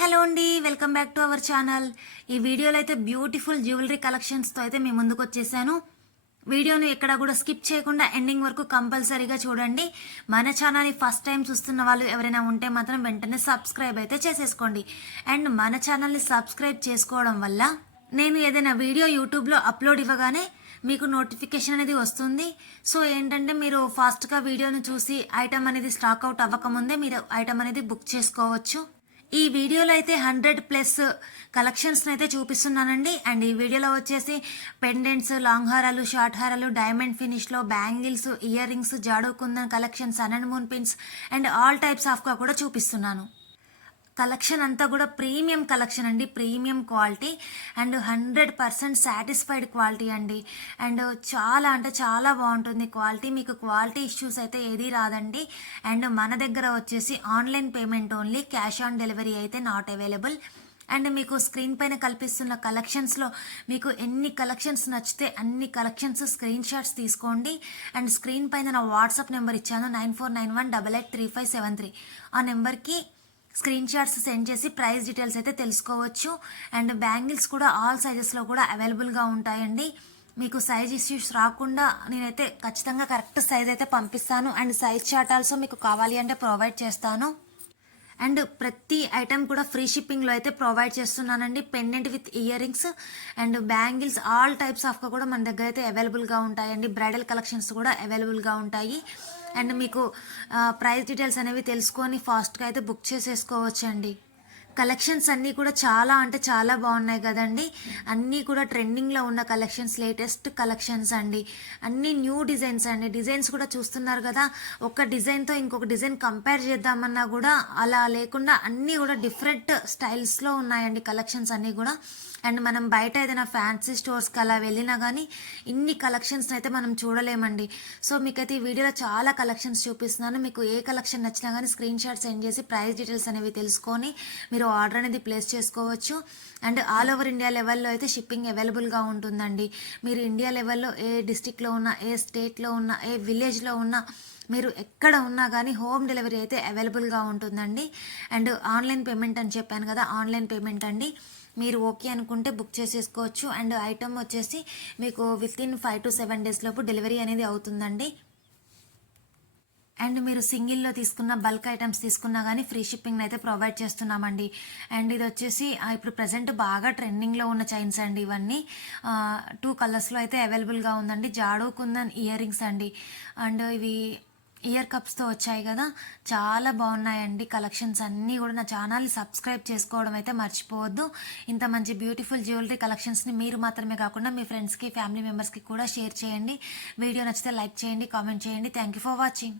Hello అండి welcome back to our channel. ఈ వీడియోలో అయితే బ్యూటిఫుల్ జ్యువెలరీ కలెక్షన్స్తో అయితే మేము ముందుకు వచ్చేసాను. వీడియోను ఎక్కడ కూడా స్కిప్ చేయకుండా ఎండింగ్ వరకు కంపల్సరీగా చూడండి. మన ఛానల్ని ఫస్ట్ టైం చూస్తున్న వాళ్ళు ఎవరైనా ఉంటే మాత్రం వెంటనే సబ్స్క్రైబ్ అయితే చేసేసుకోండి. అండ్ మన ఛానల్ని సబ్స్క్రైబ్ చేసుకోవడం వల్ల నేను ఏదైనా వీడియో యూట్యూబ్లో అప్లోడ్ ఇవ్వగానే మీకు నోటిఫికేషన్ అనేది వస్తుంది. సో ఏంటంటే మీరు ఫాస్ట్గా వీడియోను చూసి ఐటమ్ అనేది స్టాక్ అవుట్ అవ్వకముందే మీరు ఐటమ్ అనేది బుక్ చేసుకోవచ్చు. ఈ వీడియోలో అయితే హండ్రెడ్ ప్లస్ కలెక్షన్స్ని అయితే చూపిస్తున్నానండి. అండ్ ఈ వీడియోలో వచ్చేసి పెండెంట్స్ లాంగ్ హారాలు షార్ట్ హారాలు diamond ఫినిష్లో bangles earrings jadau kundan collections sun and moon pins and all types ఆఫ్గా కూడా చూపిస్తున్నాను. కలెక్షన్ అంతా కూడా ప్రీమియం కలెక్షన్ అండి. Premium quality and hundred percent satisfied quality అండి. అండ్ చాలా అంటే చాలా బాగుంటుంది క్వాలిటీ. మీకు క్వాలిటీ ఇష్యూస్ అయితే ఏది రాదండి. అండ్ మన దగ్గర వచ్చేసి online payment only cash on delivery అయితే నాట్ అవైలబుల్. అండ్ మీకు స్క్రీన్ పైన కల్పిస్తున్న కలెక్షన్స్లో మీకు ఎన్ని కలెక్షన్స్ నచ్చితే అన్ని కలెక్షన్స్ స్క్రీన్ షాట్స్ తీసుకోండి. అండ్ స్క్రీన్ పైన నా వాట్సాప్ నెంబర్ ఇచ్చాను nine four nine one double eight three five seven three. ఆ నెంబర్కి స్క్రీన్ షాట్స్ సెండ్ చేసి ప్రైస్ డీటెయిల్స్ అయితే తెలుసుకోవచ్చు. అండ్ బ్యాంగిల్స్ కూడా ఆల్ సైజెస్లో కూడా అవైలబుల్గా ఉంటాయండి. మీకు సైజ్ ఇష్యూస్ రాకుండా నేనైతే ఖచ్చితంగా కరెక్ట్ సైజ్ అయితే పంపిస్తాను. అండ్ సైజ్ చార్ట్ ఆల్సో మీకు కావాలి అంటే ప్రొవైడ్ చేస్తాను. అండ్ ప్రతి ఐటెం కూడా ఫ్రీ షిప్పింగ్లో అయితే ప్రొవైడ్ చేస్తున్నానండి. Pendant with earrings and bangles all types of కూడా మన దగ్గర అయితే అవైలబుల్గా ఉంటాయండి. బ్రైడల్ కలెక్షన్స్ కూడా అవైలబుల్గా ఉంటాయి. అండ్ మీకు ప్రైస్ డీటెయిల్స్ అనేవి తెలుసుకొని ఫాస్ట్గా అయితే బుక్ చేసేసుకోవచ్చండి. కలెక్షన్స్ అన్నీ కూడా చాలా అంటే చాలా బాగున్నాయి కదండి. అన్నీ కూడా ట్రెండింగ్లో ఉన్న కలెక్షన్స్ లేటెస్ట్ కలెక్షన్స్ అండి. అన్నీ న్యూ డిజైన్స్ అండి. డిజైన్స్ కూడా చూస్తున్నారు కదా. ఒక డిజైన్తో ఇంకొక డిజైన్ కంపేర్ చేద్దామన్నా కూడా అలా లేకుండా అన్నీ కూడా డిఫరెంట్ స్టైల్స్లో ఉన్నాయండి కలెక్షన్స్ అన్నీ కూడా. అండ్ మనం బయట ఏదైనా ఫ్యాన్సీ స్టోర్స్కి అలా వెళ్ళినా కానీ ఇన్ని కలెక్షన్స్ అయితే మనం చూడలేమండి. సో మీకైతే ఈ వీడియోలో చాలా కలెక్షన్స్ చూపిస్తున్నాను. మీకు ఏ కలెక్షన్ నచ్చినా కానీ స్క్రీన్ షాట్ సెండ్ చేసి ప్రైస్ డీటెయిల్స్ అనేవి తెలుసుకొని మీరు మీరు ఆర్డర్ అనేది ప్లేస్ చేసుకోవచ్చు. అండ్ ఆల్ ఓవర్ ఇండియా లెవెల్లో అయితే షిప్పింగ్ అవైలబుల్గా ఉంటుందండి. మీరు ఇండియా లెవెల్లో ఏ డిస్టిక్లో ఉన్నా ఏ స్టేట్లో ఉన్నా ఏ విలేజ్లో ఉన్నా మీరు ఎక్కడ ఉన్నా కానీ హోమ్ డెలివరీ అయితే అవైలబుల్గా ఉంటుందండి. అండ్ ఆన్లైన్ పేమెంట్ అని చెప్పాను కదా ఆన్లైన్ పేమెంట్ అండి. మీరు ఓకే అనుకుంటే బుక్ చేసేసుకోవచ్చు. అండ్ ఐటమ్ వచ్చేసి మీకు within five to seven days లోపు డెలివరీ అనేది అవుతుందండి. అండ్ మీరు సింగిల్లో తీసుకున్న బల్క్ ఐటమ్స్ తీసుకున్నా కానీ ఫ్రీ షిప్పింగ్ అయితే ప్రొవైడ్ చేస్తున్నామండి. అండ్ ఇది వచ్చేసి ఇప్పుడు ప్రజెంట్ బాగా ట్రెండింగ్లో ఉన్న చైన్స్ అండి ఇవన్నీ. టూ కలర్స్లో అయితే అవైలబుల్గా ఉందండి. జాడో కుందన్ ఇయర్ రింగ్స్ అండి. అండ్ ఇవి ఇయర్ కప్స్తో వచ్చాయి కదా. చాలా బాగున్నాయండి కలెక్షన్స్ అన్నీ కూడా. నా ఛానల్ని సబ్స్క్రైబ్ చేసుకోవడం అయితే మర్చిపోవద్దు. ఇంత మంచి బ్యూటిఫుల్ జ్యువెలరీ కలెక్షన్స్ని మీరు మాత్రమే కాకుండా మీ ఫ్రెండ్స్కి ఫ్యామిలీ మెంబర్స్కి కూడా షేర్ చేయండి. వీడియో నచ్చితే లైక్ చేయండి కామెంట్ చేయండి. Thank you for watching.